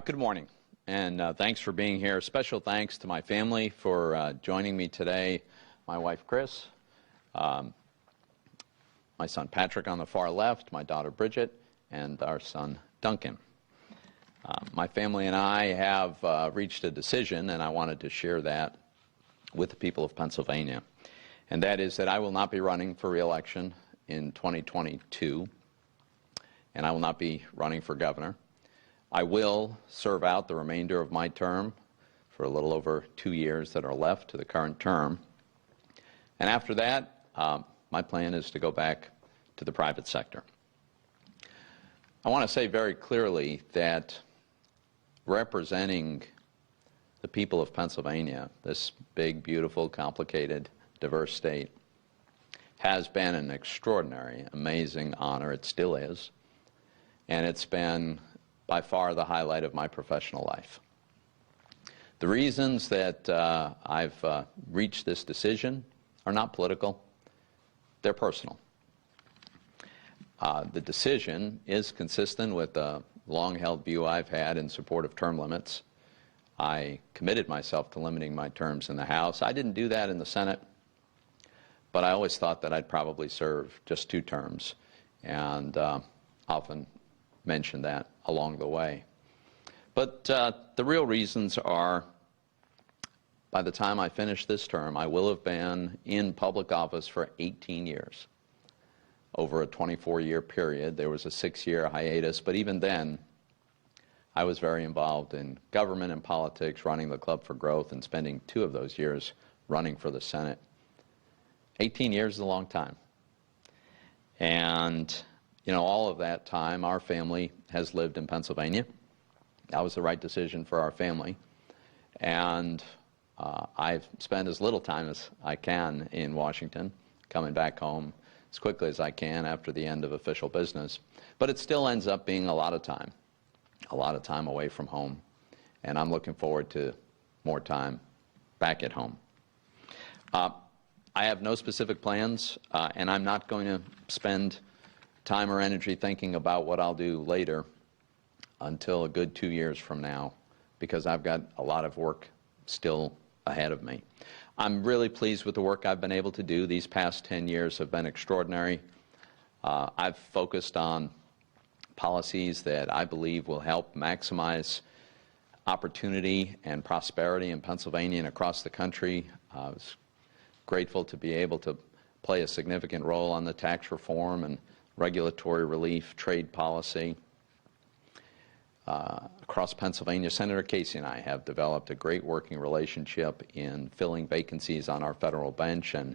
Good morning, and thanks for being here. Special thanks to my family for joining me today. My wife, Chris, my son, Patrick, on the far left, my daughter, Bridget, and our son, Duncan. My family and I have reached a decision, and I wanted to share that with the people of Pennsylvania. And that is that I will not be running for re-election in 2022, and I will not be running for governor. I will serve out the remainder of my term for a little over 2 years that are left to the current term. And after that, my plan is to go back to the private sector. I want to say very clearly that representing the people of Pennsylvania, this big, beautiful, complicated, diverse state, has been an extraordinary, amazing honor. It still is. And it's been by far the highlight of my professional life. The reasons that I've reached this decision are not political, they're personal. The decision is consistent with the long-held view I've had in support of term limits. I committed myself to limiting my terms in the House. I didn't do that in the Senate, but I always thought that I'd probably serve just 2 terms, and often mentioned that along the way. But the real reasons are, by the time I finish this term, I will have been in public office for 18 years. Over a 24-year period. There was a 6-year hiatus, but even then, I was very involved in government and politics, running the Club for Growth, and spending 2 of those years running for the Senate. 18 years is a long time. And you know, all of that time, our family has lived in Pennsylvania. That was the right decision for our family. And I've spent as little time as I can in Washington, coming back home as quickly as I can after the end of official business. But it still ends up being a lot of time away from home. And I'm looking forward to more time back at home. I have no specific plans, and I'm not going to spend time or energy thinking about what I'll do later until a good 2 years from now, because I've got a lot of work still ahead of me. I'm really pleased with the work I've been able to do. These past 10 years have been extraordinary. I've focused on policies that I believe will help maximize opportunity and prosperity in Pennsylvania and across the country. I was grateful to be able to play a significant role on the tax reform and regulatory relief, trade policy. Across Pennsylvania, Senator Casey and I have developed a great working relationship in filling vacancies on our federal bench, and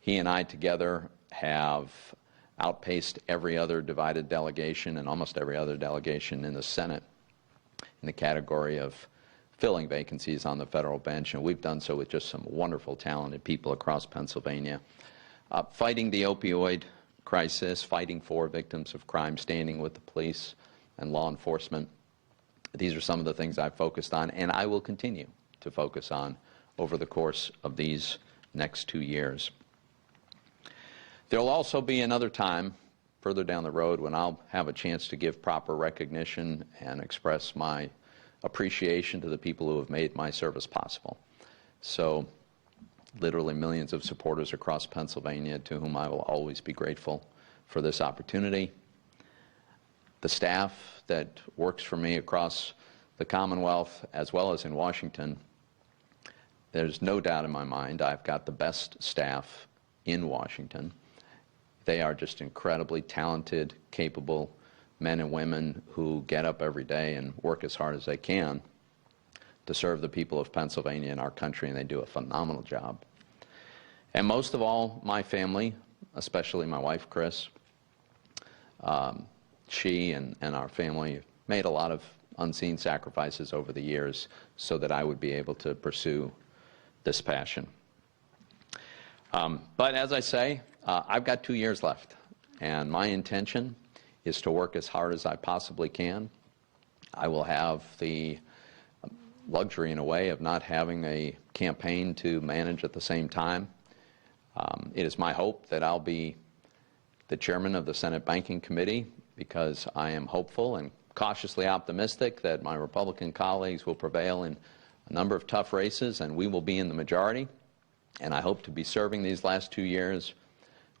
he and I together have outpaced every other divided delegation and almost every other delegation in the Senate in the category of filling vacancies on the federal bench, and we've done so with just some wonderful, talented people across Pennsylvania. Fighting the opioid crisis, fighting for victims of crime, standing with the police and law enforcement. These are some of the things I've focused on, and I will continue to focus on over the course of these next 2 years. There will also be another time further down the road when I'll have a chance to give proper recognition and express my appreciation to the people who have made my service possible. So, literally millions of supporters across Pennsylvania to whom I will always be grateful for this opportunity. The staff that works for me across the Commonwealth as well as in Washington, there's no doubt in my mind I've got the best staff in Washington. They are just incredibly talented, capable men and women who get up every day and work as hard as they can to serve the people of Pennsylvania and our country, and they do a phenomenal job. And most of all, my family, especially my wife, Chris, she and our family made a lot of unseen sacrifices over the years so that I would be able to pursue this passion. But as I say, I've got 2 years left, and my intention is to work as hard as I possibly can. I will have the luxury, in a way, of not having a campaign to manage at the same time. It is my hope that I'll be the chairman of the Senate Banking Committee, because I am hopeful and cautiously optimistic that my Republican colleagues will prevail in a number of tough races, and we will be in the majority. And I hope to be serving these last 2 years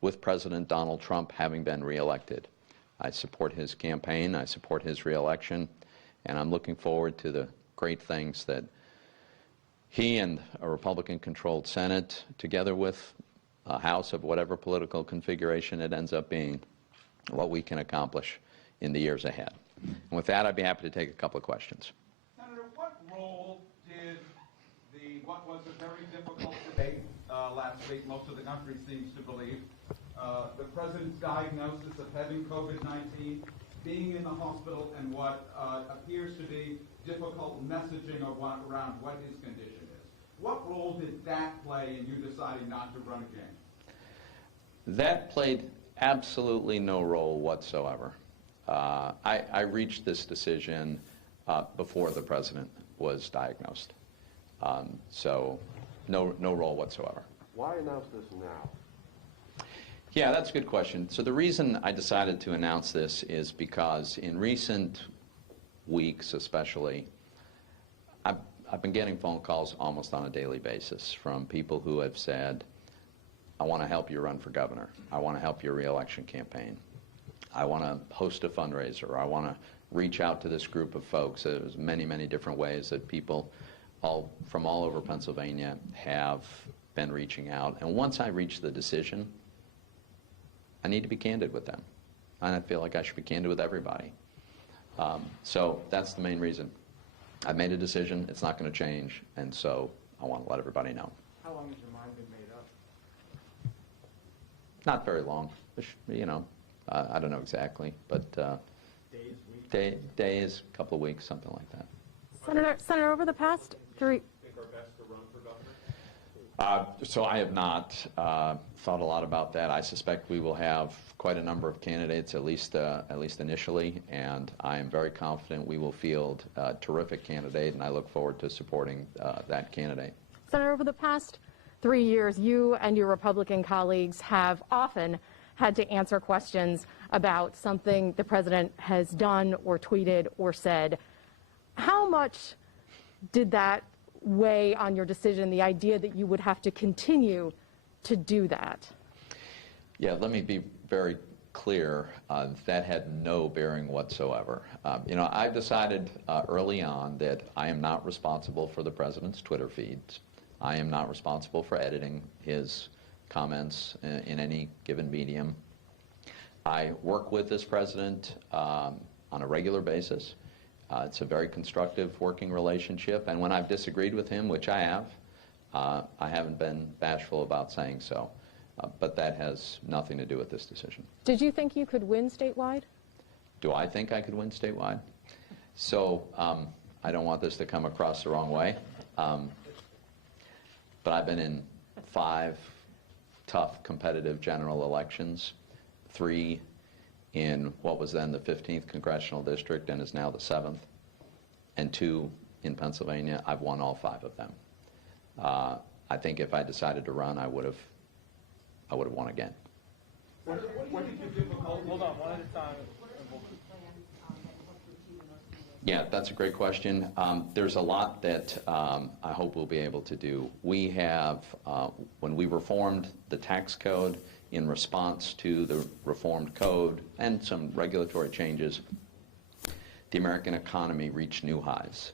with President Donald Trump having been reelected. I support his campaign, I support his reelection, and I'm looking forward to the great things that he and a Republican-controlled Senate, together with a House of whatever political configuration it ends up being, what we can accomplish in the years ahead. And with that, I'd be happy to take a couple of questions. Senator, what role did what was a very difficult debate last week, most of the country seems to believe, the president's diagnosis of having COVID-19, being in the hospital, and what appears to be difficult messaging around what his condition is? What role did that play in you deciding not to run again? That played absolutely no role whatsoever. I reached this decision before the president was diagnosed. So no role whatsoever. Why announce this now? Yeah, that's a good question. So the reason I decided to announce this is because in recent weeks especially, I've been getting phone calls almost on a daily basis from people who have said, I want to help you run for governor. I want to help your reelection campaign. I want to host a fundraiser. I want to reach out to this group of folks. There's many, many different ways that people from all over Pennsylvania have been reaching out. And once I reach the decision, I need to be candid with them. And I feel like I should be candid with everybody. So that's the main reason. I've made a decision. It's not going to change. And so I want to let everybody know. How long has your mind been made up? Not very long. You know, I don't know exactly, but Days, weeks? days, couple of weeks, something like that. Senator, over the past 3... Think are best to run for governor? So I have not thought a lot about that. I suspect we will have quite a number of candidates, at least initially, and I am very confident we will field a terrific candidate, and I look forward to supporting that candidate. Senator, over the past 3 years, you and your Republican colleagues have often had to answer questions about something the president has done or tweeted or said. How much did that weigh on your decision, the idea that you would have to continue to do that? Yeah, let me be very clear. That had no bearing whatsoever. You know, I've decided early on that I am not responsible for the president's Twitter feeds. I am not responsible for editing his comments in any given medium. I work with this president on a regular basis. It's a very constructive working relationship, and when I've disagreed with him, which I have, I haven't been bashful about saying so. But that has nothing to do with this decision. Did you think you could win statewide? Do I think I could win statewide? So I don't want this to come across the wrong way, but I've been in 5 tough competitive general elections, 3 in what was then the 15th congressional district and is now the 7th, and 2 in Pennsylvania. I've won all 5 of them. I think if I decided to run, I would have won again. What did you difficult? Hold on, one at a time. Yeah, that's a great question. There's a lot that I hope we'll be able to do. We have, when we reformed the tax code in response to the reformed code and some regulatory changes, the American economy reached new highs,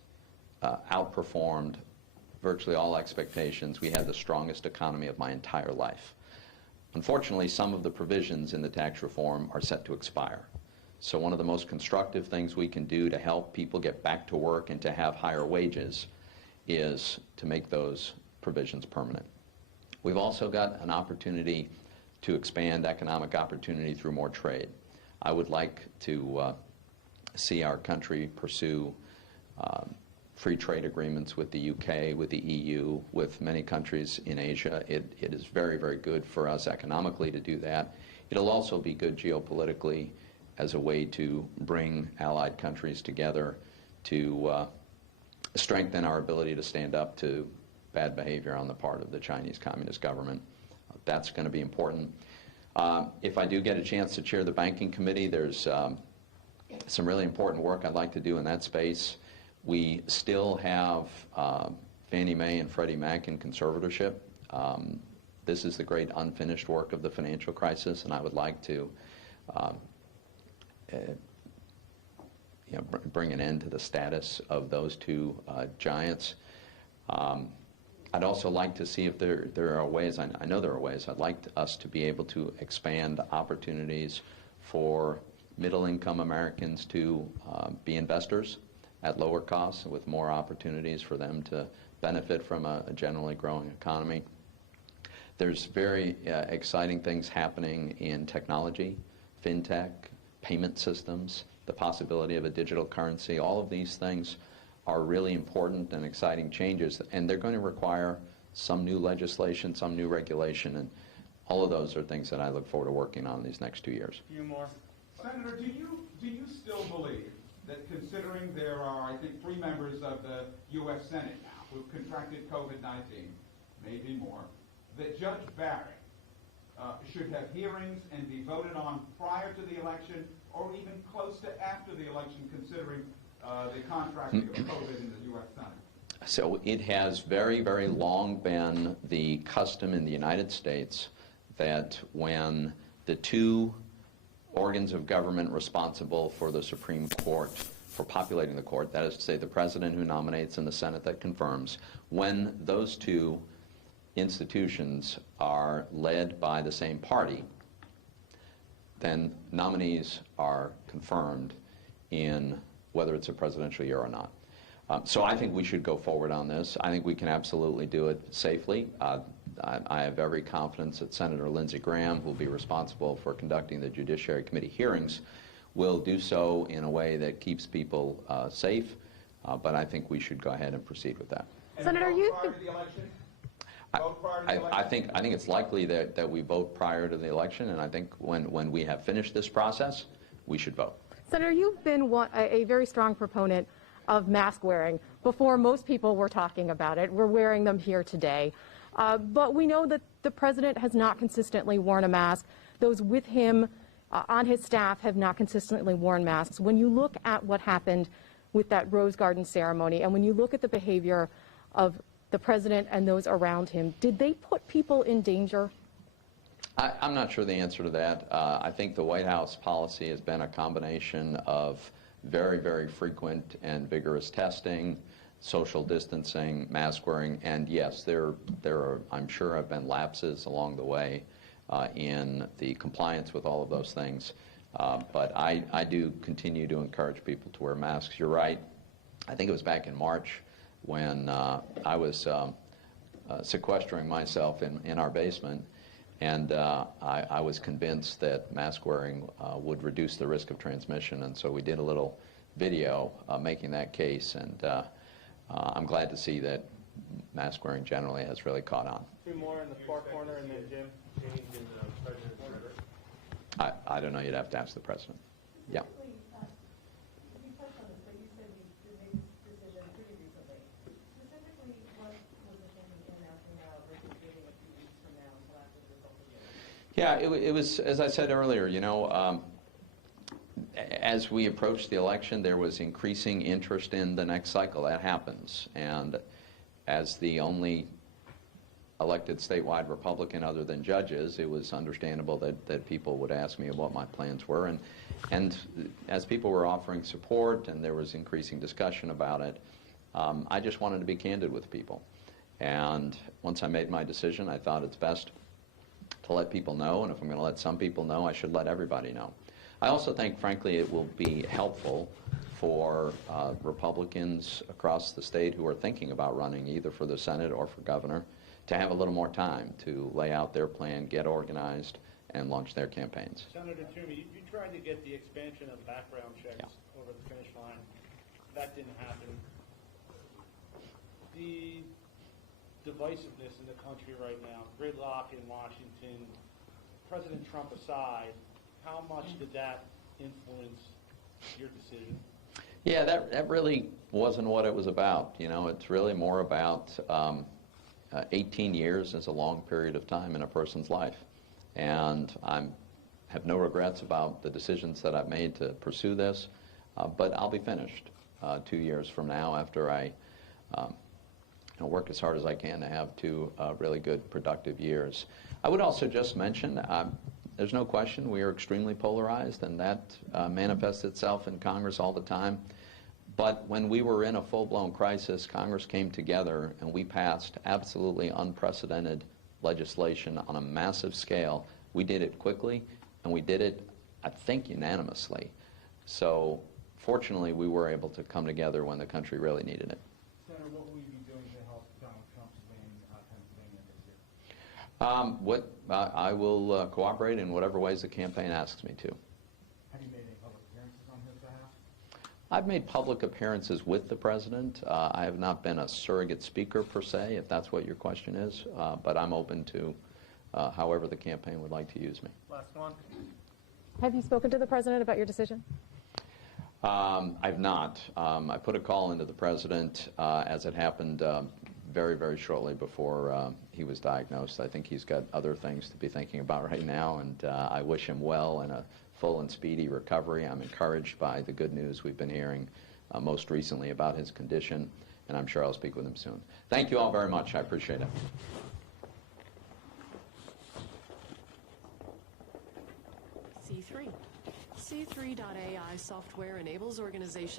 outperformed virtually all expectations. We had the strongest economy of my entire life. Unfortunately, some of the provisions in the tax reform are set to expire. So one of the most constructive things we can do to help people get back to work and to have higher wages is to make those provisions permanent. We've also got an opportunity to expand economic opportunity through more trade. I would like to see our country pursue free trade agreements with the UK, with the EU, with many countries in Asia. It is very, very good for us economically to do that. It'll also be good geopolitically as a way to bring allied countries together to strengthen our ability to stand up to bad behavior on the part of the Chinese Communist government. That's going to be important. If I do get a chance to chair the Banking Committee, there's some really important work I'd like to do in that space. We still have Fannie Mae and Freddie Mac in conservatorship. This is the great unfinished work of the financial crisis, and I would like to bring an end to the status of those two giants. I'd also like to see if there are ways, I know there are ways, I'd like us to be able to expand opportunities for middle-income Americans to be investors at lower costs with more opportunities for them to benefit from a generally growing economy. There's very exciting things happening in technology, fintech, payment systems, the possibility of a digital currency. All of these things are really important and exciting changes, and they're going to require some new legislation, some new regulation, and all of those are things that I look forward to working on these next 2 years. A few more. Senator, do you still believe that, considering there are, I think, 3 members of the U.S. Senate now who've contracted COVID-19, maybe more, that Judge Barrett should have hearings and be voted on prior to the election or even close to after the election, considering the contracting of COVID in the U.S. Senate? So it has very, very long been the custom in the United States that when the 2 organs of government responsible for the Supreme Court, for populating the court, that is to say the president who nominates and the Senate that confirms, when those 2 institutions are led by the same party, then nominees are confirmed in whether it's a presidential year or not. So I think we should go forward on this. I think we can absolutely do it safely. I have every confidence that Senator Lindsey Graham, who will be responsible for conducting the Judiciary Committee hearings, will do so in a way that keeps people safe, but I think we should go ahead and proceed with that. And Senator, vote prior to the election? Vote prior to the election? I think it's likely that we vote prior to the election, and I think when we have finished this process, we should vote. Senator, you've been a very strong proponent of mask wearing. Before most people were talking about it, we're wearing them here today. But we know that the president has not consistently worn a mask. Those with him on his staff have not consistently worn masks. When you look at what happened with that Rose Garden ceremony, and when you look at the behavior of the president and those around him, did they put people in danger? I'm not sure the answer to that. I think the White House policy has been a combination of very, very frequent and vigorous testing, social distancing, mask wearing, and yes, there are, I'm sure, have been lapses along the way in the compliance with all of those things. But I do continue to encourage people to wear masks. You're right. I think it was back in March when I was sequestering myself in our basement, and I was convinced that mask wearing would reduce the risk of transmission, and so we did a little video making that case, and I'm glad to see that mask wearing generally has really caught on. 2 more in the far corner, and then Jim. Change in the president's order. I don't know. You'd have to ask the president. Yeah. You touched on this, but you said you made this decision pretty recently. Specifically, what was the thinking in announcing now versus waiting a few weeks from now until after the results of the election? Yeah, it was, as I said earlier, as we approached the election, there was increasing interest in the next cycle. That happens. And as the only elected statewide Republican other than judges, it was understandable that people would ask me what my plans were. And as people were offering support and there was increasing discussion about it, I just wanted to be candid with people. And once I made my decision, I thought it's best to let people know, and if I'm going to let some people know, I should let everybody know. I also think, frankly, it will be helpful for Republicans across the state who are thinking about running either for the Senate or for governor to have a little more time to lay out their plan, get organized, and launch their campaigns. Senator Toomey, you tried to get the expansion of background checks over the finish line. That didn't happen. The divisiveness in the country right now, gridlock in Washington, President Trump aside, how much did that influence your decision? Yeah, that really wasn't what it was about. It's really more about 18 years is a long period of time in a person's life. And I have no regrets about the decisions that I've made to pursue this. But I'll be finished 2 years from now after I work as hard as I can to have 2 really good, productive years. I would also just mention, there's no question we are extremely polarized, and that manifests itself in Congress all the time. But when we were in a full-blown crisis, Congress came together and we passed absolutely unprecedented legislation on a massive scale. We did it quickly, and we did it, I think, unanimously. So fortunately, we were able to come together when the country really needed it. Senator, what will you be doing to help Donald Trump's win Pennsylvania this year? I will cooperate in whatever ways the campaign asks me to. Have you made any public appearances on his behalf? I've made public appearances with the president. I have not been a surrogate speaker per se, if that's what your question is, but I'm open to however the campaign would like to use me. Last one. Have you spoken to the president about your decision? I've not. I put a call into the president as it happened very, very shortly before he was diagnosed. I think he's got other things to be thinking about right now, and I wish him well in a full and speedy recovery. I'm encouraged by the good news we've been hearing most recently about his condition, and I'm sure I'll speak with him soon. Thank you all very much. I appreciate it. C3. C3.ai software enables organizations